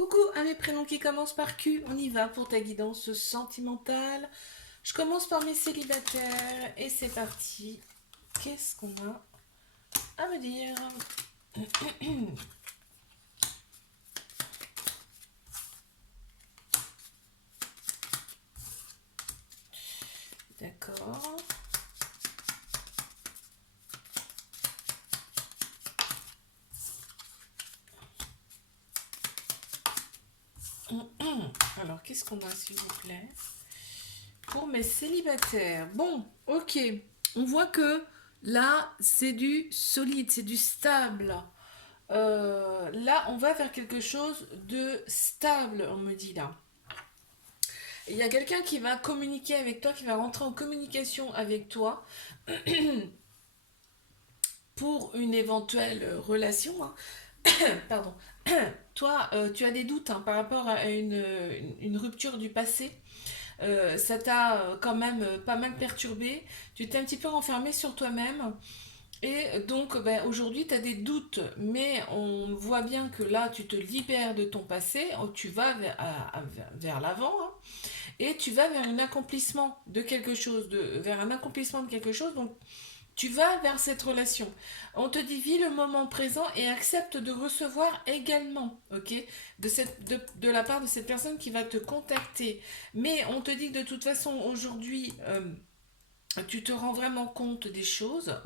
Coucou à mes prénoms qui commencent par Q, on y va pour ta guidance sentimentale. Je commence par mes célibataires et c'est parti. Qu'est-ce qu'on a à me dire? D'accord. Alors, qu'est-ce qu'on a s'il vous plaît? Pour mes célibataires. Bon, ok. On voit que là, c'est du solide, c'est du stable. Là, on va vers quelque chose de stable, on me dit là. Il y a quelqu'un qui va communiquer avec toi, qui va rentrer en communication avec toi pour une éventuelle relation, hein. Pardon. Toi, tu as des doutes hein, par rapport à une rupture du passé. Ça t'a quand même pas mal perturbé. Tu t'es un petit peu renfermé sur toi-même. Et donc, ben, aujourd'hui, tu as des doutes, mais on voit bien que là, tu te libères de ton passé, tu vas vers l'avant, hein, et tu vas vers un accomplissement de quelque chose, vers un accomplissement de quelque chose. Donc, tu vas vers cette relation. On te dit vis le moment présent et accepte de recevoir également, ok, de la part de cette personne qui va te contacter. Mais on te dit que de toute façon aujourd'hui, tu te rends vraiment compte des choses,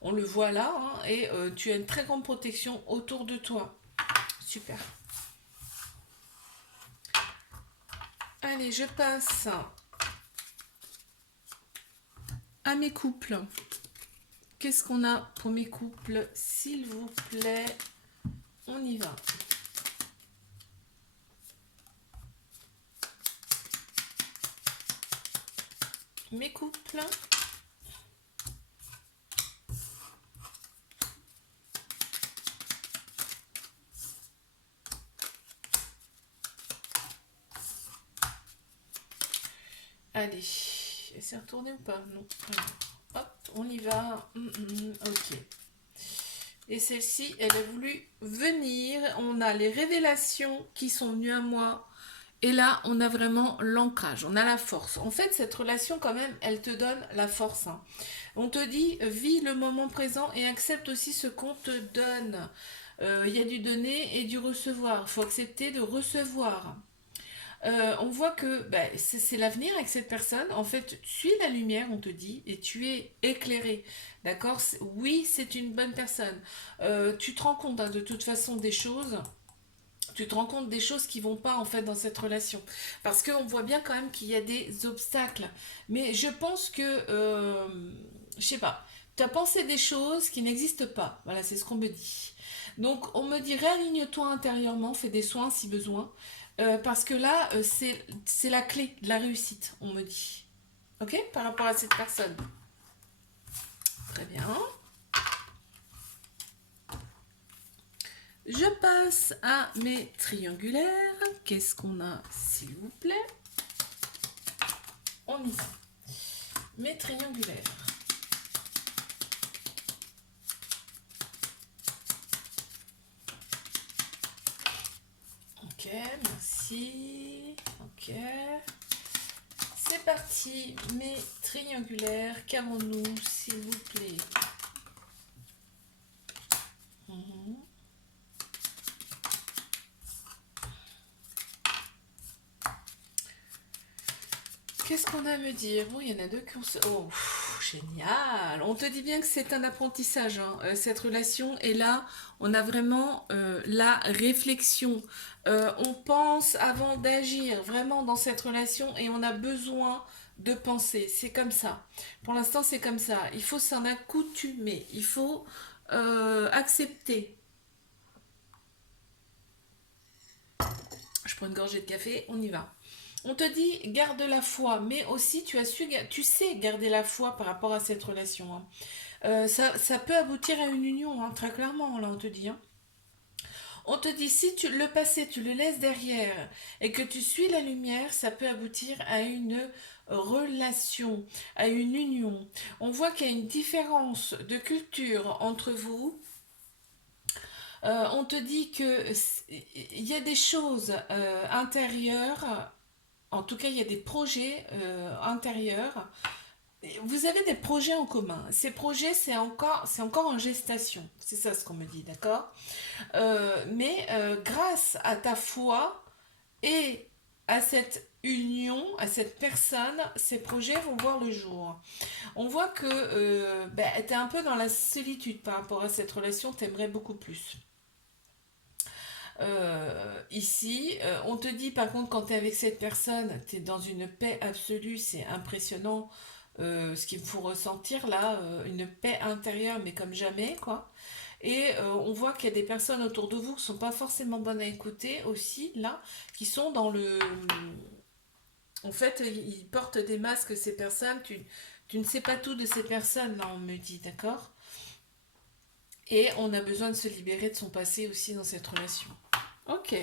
on le voit là, hein, et tu as une très grande protection autour de toi. Super. Allez, je passe à mes couples. Qu'est-ce qu'on a pour mes couples, s'il vous plaît? On y va. Mes couples. Allez, c'est retourné ou pas? Non. Hop, on y va. Ok. Et celle-ci, elle a voulu venir. On a les révélations qui sont venues à moi. Et là, on a vraiment l'ancrage, on a la force. En fait, cette relation, quand même, elle te donne la force, hein. On te dit, vis le moment présent et accepte aussi ce qu'on te donne. Il y a du donner et du recevoir. Il faut accepter de recevoir. On voit que bah, c'est l'avenir avec cette personne. En fait, tu suis la lumière, on te dit, et tu es éclairé. D'accord? Oui, c'est une bonne personne. Tu te rends compte hein, de toute façon des choses. Tu te rends compte des choses qui vont pas en fait dans cette relation. Parce qu'on voit bien quand même qu'il y a des obstacles. Mais je pense que, je sais pas, tu as pensé des choses qui n'existent pas. Voilà, c'est ce qu'on me dit. Donc on me dit réaligne-toi intérieurement, fais des soins si besoin. Parce que là, c'est la clé de la réussite, on me dit. Ok? Par rapport à cette personne. Très bien. Je passe à mes triangulaires. Qu'est-ce qu'on a, s'il vous plaît? On y va. Mes triangulaires. Ok, merci. Ok. C'est parti, mes triangulaires. Qu'avons-nous, s'il vous plaît? Mhm. Qu'est-ce qu'on a à me dire? Bon, il y en a deux qui ont... Oh, génial! On te dit bien que c'est un apprentissage, hein, cette relation. Et là, on a vraiment la réflexion. On pense avant d'agir, vraiment dans cette relation. Et on a besoin de penser. C'est comme ça. Pour l'instant, c'est comme ça. Il faut s'en accoutumer. Il faut accepter. Je prends une gorgée de café, on y va. On te dit garde la foi, mais aussi tu sais garder la foi par rapport à cette relation, hein. Ça peut aboutir à une union, hein, très clairement, là on te dit, hein. On te dit si le passé tu le laisses derrière et que tu suis la lumière, ça peut aboutir à une relation, à une union. On voit qu'il y a une différence de culture entre vous. On te dit que il y a des choses intérieures, en tout cas il y a des projets intérieurs. Vous avez des projets en commun. Ces projets, c'est encore en gestation. C'est ça ce qu'on me dit, d'accord? Mais grâce à ta foi et à cette union, à cette personne, ces projets vont voir le jour. On voit que tu es un peu dans la solitude par rapport à cette relation, tu aimerais beaucoup plus. Ici, on te dit par contre quand tu es avec cette personne, tu es dans une paix absolue, c'est impressionnant ce qu'il me faut ressentir là, une paix intérieure mais comme jamais quoi. Et on voit qu'il y a des personnes autour de vous qui sont pas forcément bonnes à écouter aussi là, qui sont dans le... En fait, ils portent des masques ces personnes, tu ne sais pas tout de ces personnes là, on me dit, d'accord? Et on a besoin de se libérer de son passé aussi dans cette relation. Ok.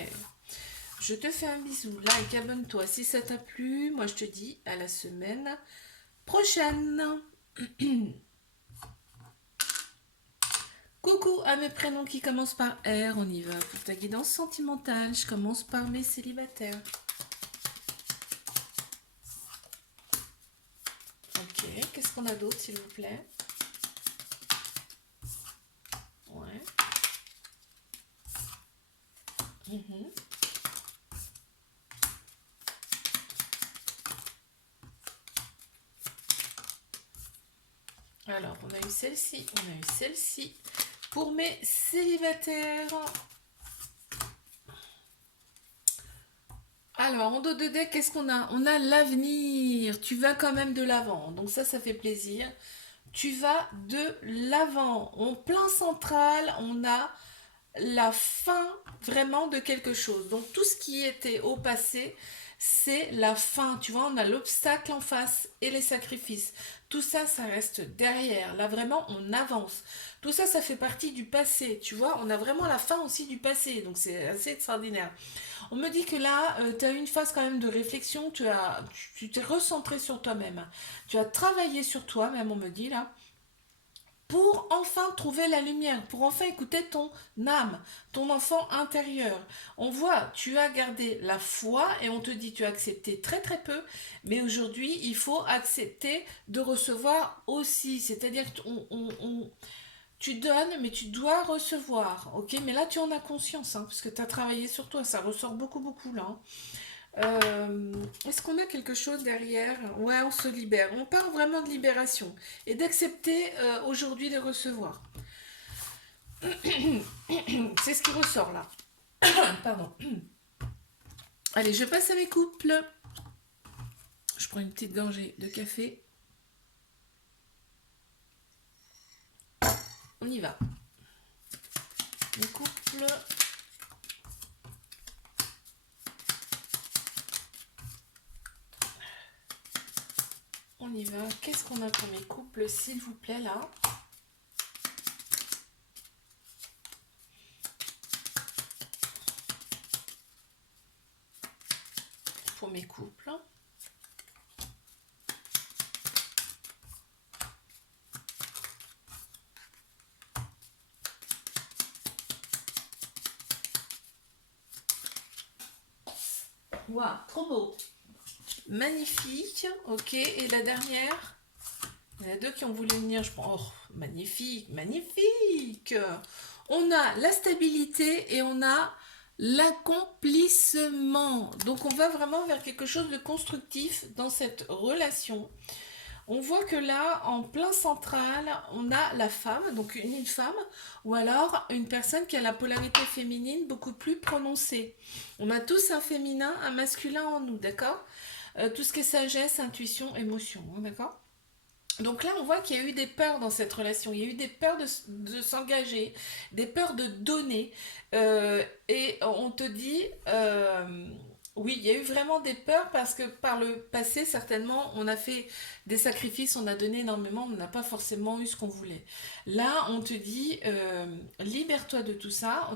Je te fais un bisou, like, abonne-toi si ça t'a plu. Moi, je te dis à la semaine prochaine. Coucou à mes prénoms qui commencent par R. On y va pour ta guidance sentimentale. Je commence par mes célibataires. Ok. Qu'est-ce qu'on a d'autre, s'il vous plaît? Ouais. Mhm. Alors, on a eu celle-ci, on a eu celle-ci. Pour mes célibataires. Alors, en dos de deck, qu'est-ce qu'on a? On a l'avenir. Tu vas quand même de l'avant. Donc ça fait plaisir. Tu vas de l'avant. En plein central, on a la fin vraiment de quelque chose. Donc tout ce qui était au passé, c'est la fin. Tu vois, on a l'obstacle en face et les sacrifices. Tout ça, ça reste derrière. Là, vraiment, on avance. Tout ça, ça fait partie du passé. Tu vois, on a vraiment la fin aussi du passé. Donc c'est assez extraordinaire. On me dit que là, tu as eu une phase quand même de réflexion. Tu t'es recentré sur toi-même. Tu as travaillé sur toi, même on me dit là, pour enfin trouver la lumière, pour enfin écouter ton âme, ton enfant intérieur. On voit, tu as gardé la foi et on te dit tu as accepté très très peu, mais aujourd'hui il faut accepter de recevoir aussi. C'est-à-dire que tu donnes, mais tu dois recevoir, ok? Mais là tu en as conscience, hein, parce que tu as travaillé sur toi, ça ressort beaucoup beaucoup là, hein. Est-ce qu'on a quelque chose derrière? Ouais, on se libère. On parle vraiment de libération et d'accepter aujourd'hui de recevoir. C'est ce qui ressort là. Pardon. Allez, je passe à mes couples. Je prends une petite gorgée de café. On y va. Les couples. On y va. Qu'est-ce qu'on a pour mes couples, s'il vous plaît, là? Pour mes couples. Waouh, trop beau. Magnifique. Ok, et la dernière? Il y en a deux qui ont voulu venir. Je prends. Oh, magnifique, magnifique. On a la stabilité et on a l'accomplissement. Donc on va vraiment vers quelque chose de constructif dans cette relation. On voit que là, en plein central, on a la femme, donc une femme, ou alors une personne qui a la polarité féminine beaucoup plus prononcée. On a tous un féminin, un masculin en nous, d'accord? Tout ce qui est sagesse, intuition, émotion, hein, d'accord? Donc là, on voit qu'il y a eu des peurs dans cette relation. Il y a eu des peurs de s'engager, des peurs de donner. Et on te dit, oui, il y a eu vraiment des peurs parce que par le passé, certainement, on a fait des sacrifices, on a donné énormément, on n'a pas forcément eu ce qu'on voulait. Là, on te dit, libère-toi de tout ça.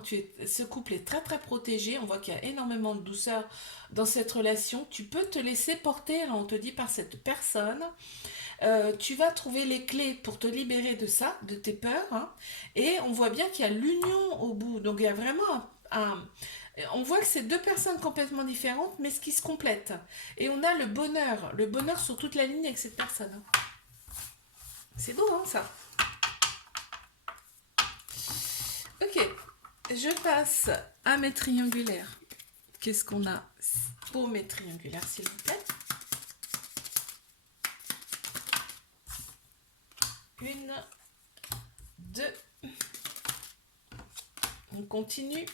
Ce couple est très très protégé. On voit qu'il y a énormément de douceur dans cette relation. Tu peux te laisser porter, là, on te dit, par cette personne. Tu vas trouver les clés pour te libérer de ça, de tes peurs, hein. Et on voit bien qu'il y a l'union au bout. Donc il y a vraiment on voit que c'est deux personnes complètement différentes, mais ce qui se complète. Et on a le bonheur sur toute la ligne avec cette personne, hein. C'est beau, hein, ça. Ok, je passe à mes triangulaires. Qu'est-ce qu'on a pour mes triangulaires, s'il vous plaît? Une, deux. On continue.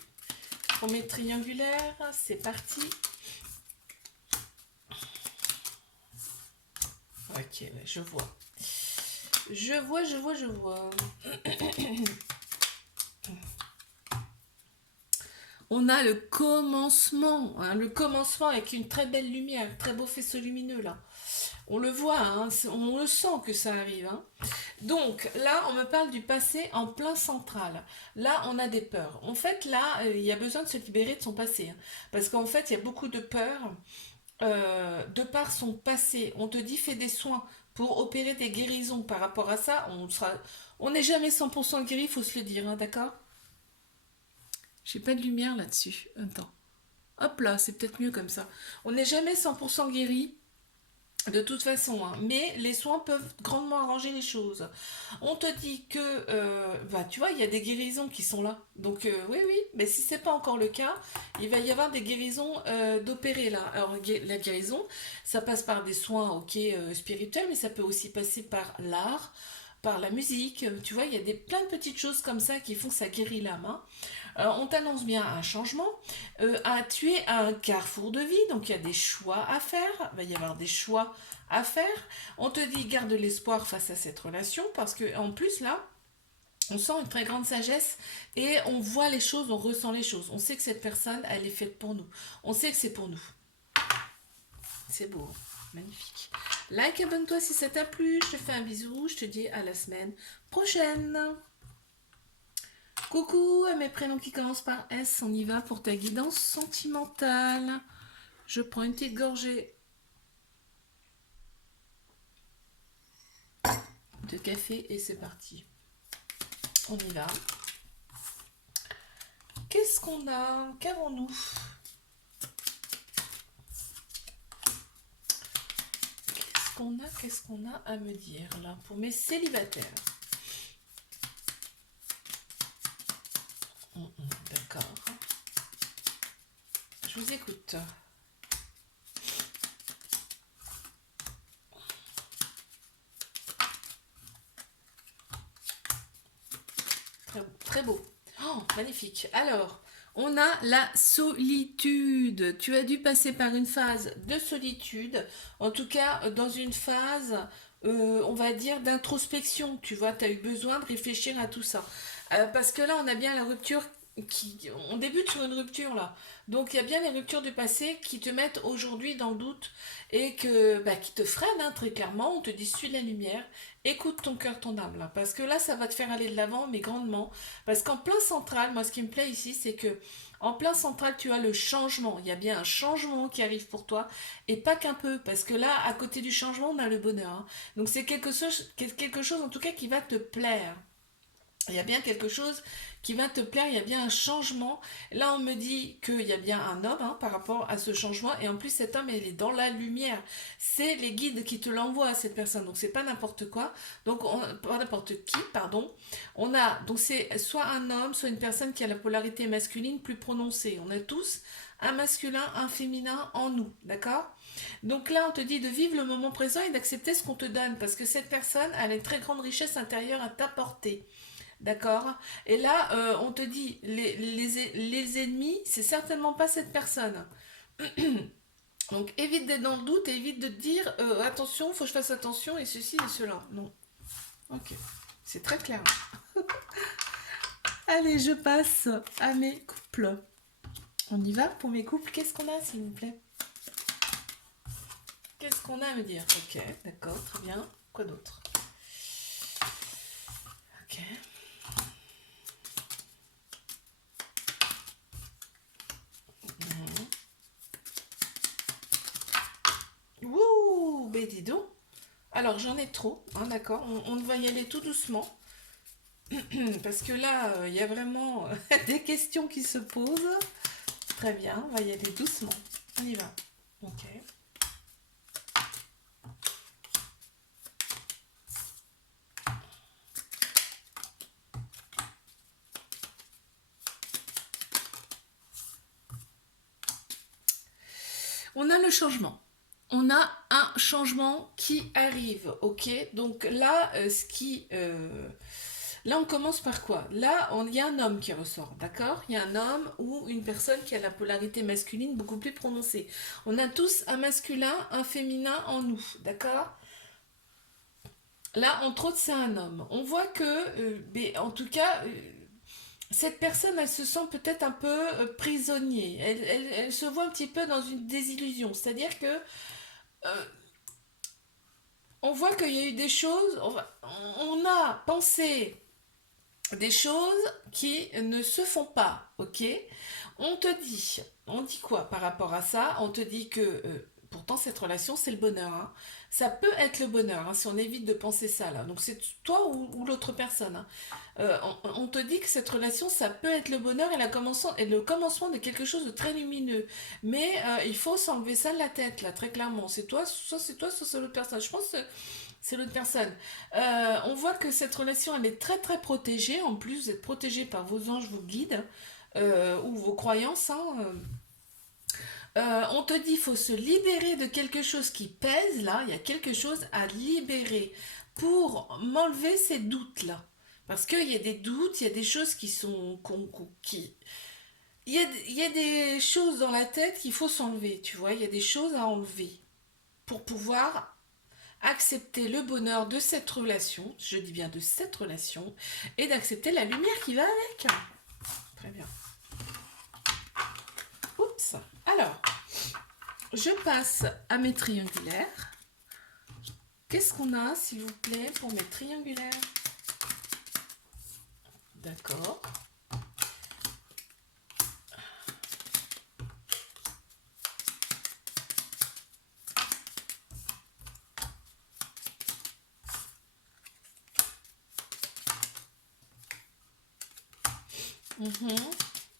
Pour mes triangulaires, c'est parti. Ok, je vois. Je vois. On a le commencement, hein, le commencement avec une très belle lumière, un très beau faisceau lumineux là. On le voit, hein, on le sent que ça arrive, hein. Donc là, on me parle du passé en plein central. Là, on a des peurs. En fait, là, il y a besoin de se libérer de son passé, hein. Parce qu'en fait, il y a beaucoup de peurs de par son passé. On te dit fais des soins pour opérer des guérisons. Par rapport à ça, on n'est jamais 100% guéri, il faut se le dire, hein, d'accord? J'ai pas de lumière là-dessus. Attends. Hop là, c'est peut-être mieux comme ça. On n'est jamais 100% guéri. De toute façon, hein, mais les soins peuvent grandement arranger les choses. On te dit que, bah, tu vois, il y a des guérisons qui sont là. Donc, oui, oui, mais si c'est pas encore le cas, il va y avoir des guérisons d'opérer là. Alors, la guérison, ça passe par des soins, ok, spirituels, mais ça peut aussi passer par l'art, par la musique. Tu vois, il y a plein de petites choses comme ça qui font que ça guérit l'âme, hein. On t'annonce bien un changement. Tu es à un carrefour de vie, donc il y a des choix à faire. Il va y avoir des choix à faire. On te dit garde l'espoir face à cette relation parce que en plus là, on sent une très grande sagesse et on voit les choses, on ressent les choses. On sait que cette personne, elle est faite pour nous. On sait que c'est pour nous. C'est beau, magnifique. Like, abonne-toi si ça t'a plu. Je te fais un bisou. Je te dis à la semaine prochaine. Coucou à mes prénoms qui commencent par S, on y va pour ta guidance sentimentale. Je prends une petite gorgée de café et c'est parti. On y va. Qu'est-ce qu'on a? Qu'avons-nous? Qu'est-ce qu'on a à me dire là pour mes célibataires? D'accord. Je vous écoute. Très, très beau. Oh, magnifique. Alors, on a la solitude. Tu as dû passer par une phase de solitude, en tout cas dans une phase, on va dire, d'introspection. Tu vois, tu as eu besoin de réfléchir à tout ça. Parce que là, on a bien la rupture on débute sur une rupture là. Donc il y a bien les ruptures du passé qui te mettent aujourd'hui dans le doute et qui te freinent, hein, très clairement. On te dit suis la lumière, écoute ton cœur, ton âme là. Parce que là, ça va te faire aller de l'avant, mais grandement. Parce qu'en plein central, moi ce qui me plaît ici, c'est que en plein central, tu as le changement. Il y a bien un changement qui arrive pour toi et pas qu'un peu. Parce que là, à côté du changement, on a le bonheur, hein. Donc c'est quelque chose en tout cas qui va te plaire. Il y a bien quelque chose qui va te plaire, il y a bien un changement. Là, on me dit qu'il y a bien un homme, hein, par rapport à ce changement. Et en plus, cet homme, il est dans la lumière. C'est les guides qui te l'envoient à cette personne. Donc, c'est pas n'importe quoi. Donc, pas n'importe qui, pardon. Donc c'est soit un homme, soit une personne qui a la polarité masculine plus prononcée. On a tous un masculin, un féminin en nous, d'accord? Donc là, on te dit de vivre le moment présent et d'accepter ce qu'on te donne. Parce que cette personne, elle a une très grande richesse intérieure à t'apporter. D'accord? Et là, on te dit, les ennemis, c'est certainement pas cette personne. Donc évite d'être dans le doute et évite de te dire, attention, faut que je fasse attention et ceci et cela. Non. Ok. C'est très clair. Allez, je passe à mes couples. On y va pour mes couples. Qu'est-ce qu'on a, s'il vous plaît? Qu'est-ce qu'on a à me dire? Ok, d'accord, très bien. Quoi d'autre? Ok. Wouh, ben dis donc. Alors, j'en ai trop, hein, d'accord? On va y aller tout doucement. Parce que là, il y a vraiment des questions qui se posent. Très bien, on va y aller doucement. On y va. Ok. On a le changement. On a un changement qui arrive, ok? Donc là, là, on commence par quoi? Là, il y a un homme qui ressort, d'accord? Il y a un homme ou une personne qui a la polarité masculine beaucoup plus prononcée. On a tous un masculin, un féminin en nous, d'accord? Là, entre autres, c'est un homme. On voit que, mais en tout cas, cette personne, elle se sent peut-être un peu prisonnier. Elle se voit un petit peu dans une désillusion. C'est-à-dire que euh, on voit qu'il y a eu des choses, on a pensé des choses qui ne se font pas, ok? On dit quoi par rapport à ça? On te dit que pourtant cette relation c'est le bonheur, hein. Ça peut être le bonheur, hein, si on évite de penser ça là. Donc c'est toi ou l'autre personne, hein. On te dit que cette relation ça peut être le bonheur et le commencement de quelque chose de très lumineux. Mais il faut s'enlever ça de la tête là, très clairement. C'est toi, soit c'est l'autre personne. Je pense que c'est l'autre personne. On voit que cette relation, elle est très très protégée. En plus, vous êtes protégé par vos anges, vos guides ou vos croyances, hein. On te dit, il faut se libérer de quelque chose qui pèse. Là, il y a quelque chose à libérer pour m'enlever ces doutes-là. Parce qu'il y a des doutes, il y a des choses qui sont... il y a des choses dans la tête qu'il faut s'enlever, tu vois. Il y a des choses à enlever pour pouvoir accepter le bonheur de cette relation, je dis bien de cette relation, et d'accepter la lumière qui va avec. Très bien. Oups. Alors, je passe à mes triangulaires. Qu'est-ce qu'on a, s'il vous plaît, pour mes triangulaires? D'accord.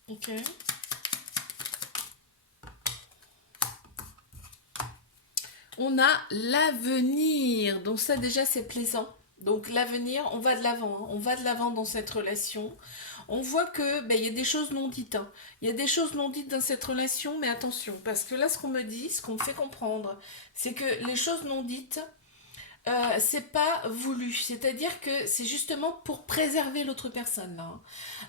Ok. On a l'avenir. Donc ça déjà c'est plaisant. Donc l'avenir, on va de l'avant, hein. On va de l'avant dans cette relation. On voit que il y a des choses non dites, hein. Il y a des choses non dites dans cette relation, mais attention, parce que là ce qu'on me dit, ce qu'on me fait comprendre, c'est que les choses non dites, c'est pas voulu. C'est-à-dire que c'est justement pour préserver l'autre personne là,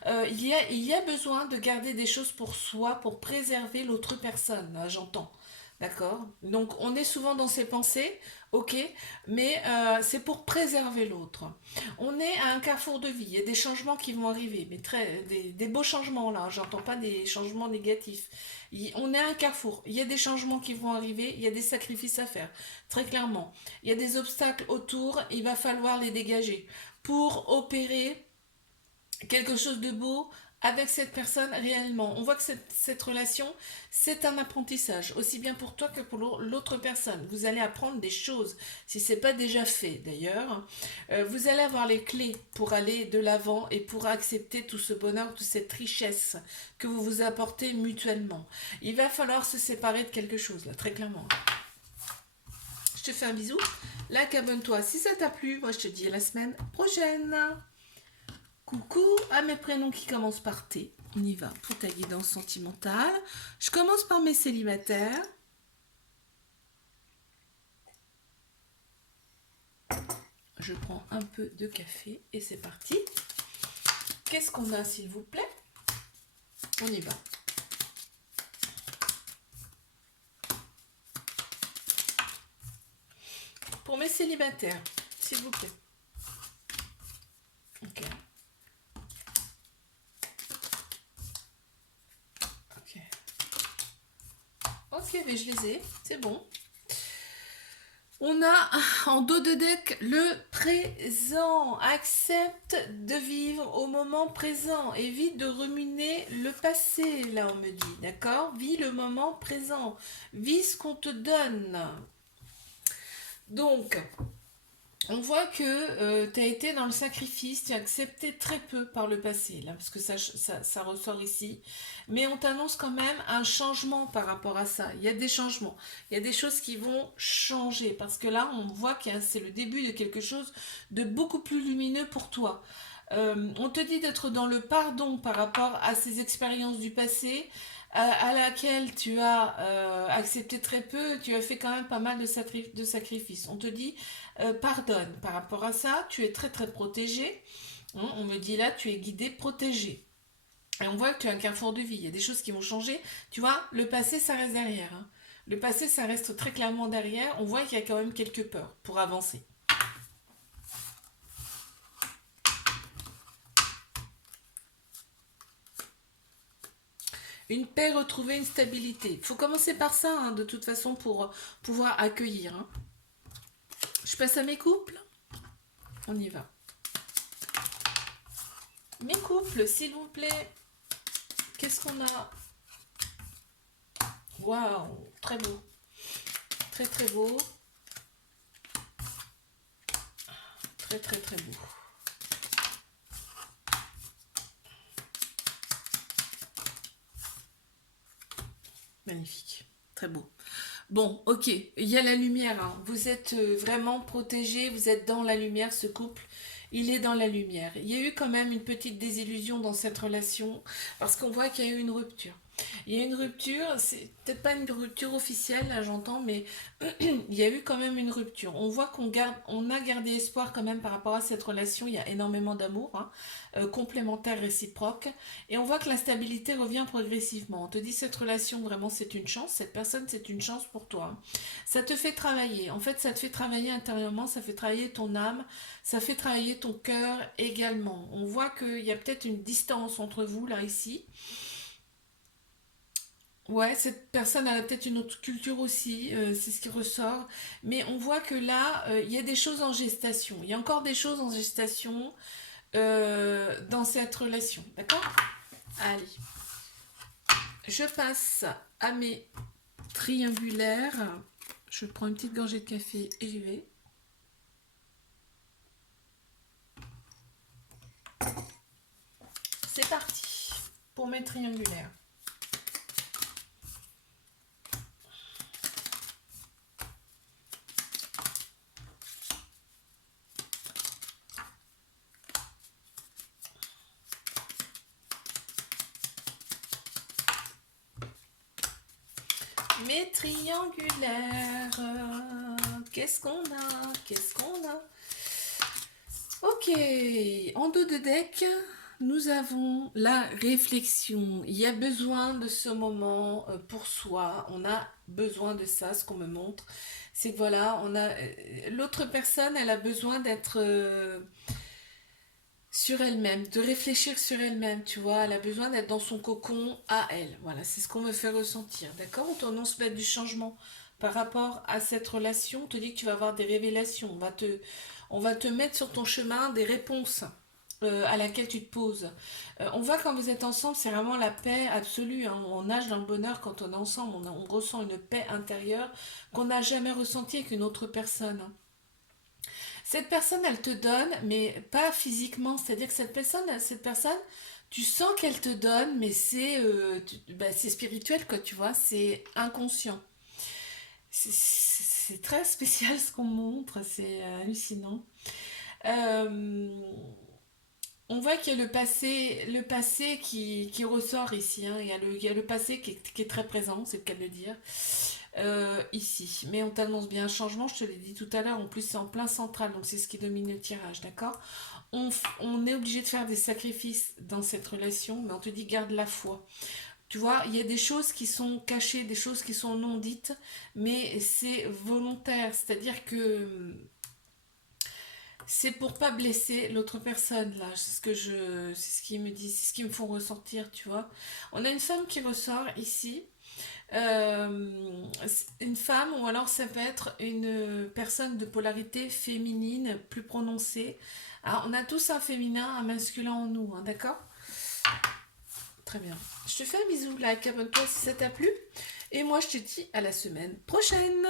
hein. Il y a besoin de garder des choses pour soi, pour préserver l'autre personne, là, j'entends. D'accord? Donc on est souvent dans ses pensées, ok, mais c'est pour préserver l'autre. On est à un carrefour de vie, il y a des changements qui vont arriver, mais des beaux changements là, j'entends pas des changements négatifs. On est à un carrefour, il y a des changements qui vont arriver, il y a des sacrifices à faire, très clairement. Il y a des obstacles autour, il va falloir les dégager pour opérer quelque chose de beau avec cette personne réellement. On voit que cette relation, c'est un apprentissage, aussi bien pour toi que pour l'autre personne. Vous allez apprendre des choses, si ce n'est pas déjà fait d'ailleurs. Vous allez avoir les clés pour aller de l'avant et pour accepter tout ce bonheur, toute cette richesse que vous vous apportez mutuellement. Il va falloir se séparer de quelque chose, là, très clairement. Je te fais un bisou. Like, abonne-toi si ça t'a plu. Moi, je te dis à la semaine prochaine. Coucou à mes prénoms qui commencent par T. On y va pour ta guidance sentimentale. Je commence par mes célibataires. Je prends un peu de café et c'est parti. Qu'est-ce qu'on a, s'il vous plaît? On y va. Pour mes célibataires, s'il vous plaît. Ok. Ok, mais je les ai, c'est bon. On a en dos de deck le présent. Accepte de vivre au moment présent. Évite de ruminer le passé, là on me dit, d'accord? Vis le moment présent. Vis ce qu'on te donne. Donc, On voit que tu as été dans le sacrifice, tu as accepté très peu par le passé, là, parce que ça ressort ici. Mais on t'annonce quand même un changement par rapport à ça. Il y a des changements, il y a des choses qui vont changer, parce que là, on voit que c'est le début de quelque chose de beaucoup plus lumineux pour toi. On te dit d'être dans le pardon par rapport à ces expériences du passé, à laquelle tu as accepté très peu, tu as fait quand même pas mal de sacrifices. On te dit pardonne par rapport à ça, tu es très très protégé. Hein, on me dit là, tu es guidé, protégé. Et on voit que tu as un carrefour de vie, il y a des choses qui vont changer. Tu vois, le passé, ça reste derrière. Hein. Le passé, ça reste très clairement derrière. On voit qu'il y a quand même quelques peurs pour avancer. Une paix retrouvée, une stabilité. Il faut commencer par ça, hein, de toute façon, pour pouvoir accueillir. Hein. Je passe à mes couples. On y va. Mes couples, s'il vous plaît. Qu'est-ce qu'on a? Waouh, très beau. Très très beau. Très très très beau. Magnifique. Très beau. Bon, ok, il y a la lumière. Hein. Vous êtes vraiment protégés, vous êtes dans la lumière, ce couple. Il est dans la lumière. Il y a eu quand même une petite désillusion dans cette relation parce qu'on voit qu'il y a eu une rupture. Il y a une rupture, c'est peut-être pas une rupture officielle, là j'entends, mais il y a eu quand même une rupture. On voit on a gardé espoir quand même par rapport à cette relation. Il y a énormément d'amour, hein, complémentaire, réciproque. Et on voit que la stabilité revient progressivement. On te dit cette relation, vraiment, c'est une chance. Cette personne, c'est une chance pour toi. Hein. Ça te fait travailler. En fait, ça te fait travailler intérieurement, ça fait travailler ton âme, ça fait travailler ton cœur également. On voit qu'il y a peut-être une distance entre vous, là, ici. Ouais, cette personne a peut-être une autre culture aussi, c'est ce qui ressort. Mais on voit que là, il y a des choses en gestation. Il y a encore des choses en gestation dans cette relation. D'accord? Allez, je passe à mes triangulaires. Je prends une petite gorgée de café et j'y vais. C'est parti pour mes triangulaires. Mes triangulaires, qu'est-ce qu'on a? Qu'est-ce qu'on a? Ok, en dos de deck, nous avons la réflexion. Il y a besoin de ce moment pour soi. On a besoin de ça, ce qu'on me montre. C'est que voilà, on a l'autre personne, elle a besoin d'être sur elle-même, de réfléchir sur elle-même, tu vois. Elle a besoin d'être dans son cocon à elle. Voilà, c'est ce qu'on me fait ressentir. D'accord? On t'annonce mettre du changement par rapport à cette relation. On te dit que tu vas avoir des révélations. On va te mettre sur ton chemin des réponses à laquelle tu te poses. On voit quand vous êtes ensemble, c'est vraiment la paix absolue. Hein. On nage dans le bonheur quand on est ensemble. On ressent une paix intérieure qu'on n'a jamais ressentie avec une autre personne. Hein. Cette personne, elle te donne, mais pas physiquement. C'est-à-dire que cette personne, tu sens qu'elle te donne, mais c'est spirituel, quoi, tu vois, c'est inconscient. C'est très spécial ce qu'on montre, c'est hallucinant. Euh, on voit qu'il y a le passé qui ressort ici. Hein. Il y a le passé qui est très présent, c'est le cas de le dire. Ici. Mais on t'annonce bien un changement, je te l'ai dit tout à l'heure. En plus, c'est en plein central, donc c'est ce qui domine le tirage, d'accord? On est obligé de faire des sacrifices dans cette relation, mais on te dit garde la foi. Tu vois, il y a des choses qui sont cachées, des choses qui sont non dites, mais c'est volontaire, c'est-à-dire que c'est pour pas blesser l'autre personne là, c'est ce qui me dit, c'est ce qui me font ressentir, tu vois. On a une femme qui ressort ici, une femme ou alors ça peut être une personne de polarité féminine plus prononcée. Alors, on a tous un féminin, un masculin en nous, hein, d'accord? Très bien. Je te fais un bisou, like, abonne-toi si ça t'a plu. Et moi, je te dis à la semaine prochaine.